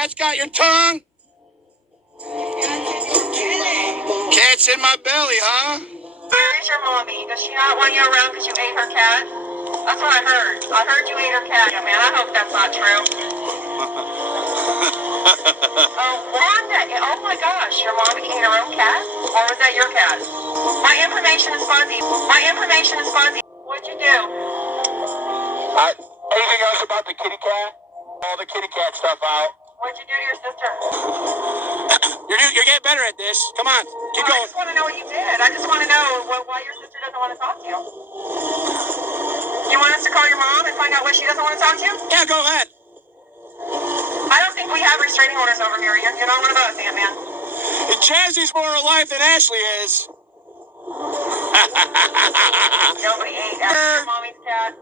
cat's got your tongue? Cat's in my belly, huh? Where is your mommy? Does she not want you around because you ate her cat? That's what I heard. I heard you ate her cat. Yeah, man, I hope that's not true. Oh, Wanda. Oh, my gosh. Your mommy ate her own cat? Or was that your cat? My information is fuzzy. My information is fuzzy. What'd you do? Anything else about the kitty cat? All the kitty cat stuff out. What'd you do to your sister? You're getting better at this. Come on, keep I going. just want to know what you did. I just want to know why your sister doesn't want to talk to you. You want us to call your mom and find out why she doesn't want to talk to you? Yeah, go ahead. I don't think we have restraining orders over here. You're not one of us, Ant-Man. Jazzy's more alive than Ashli is. Nobody ate after your mommy's cat.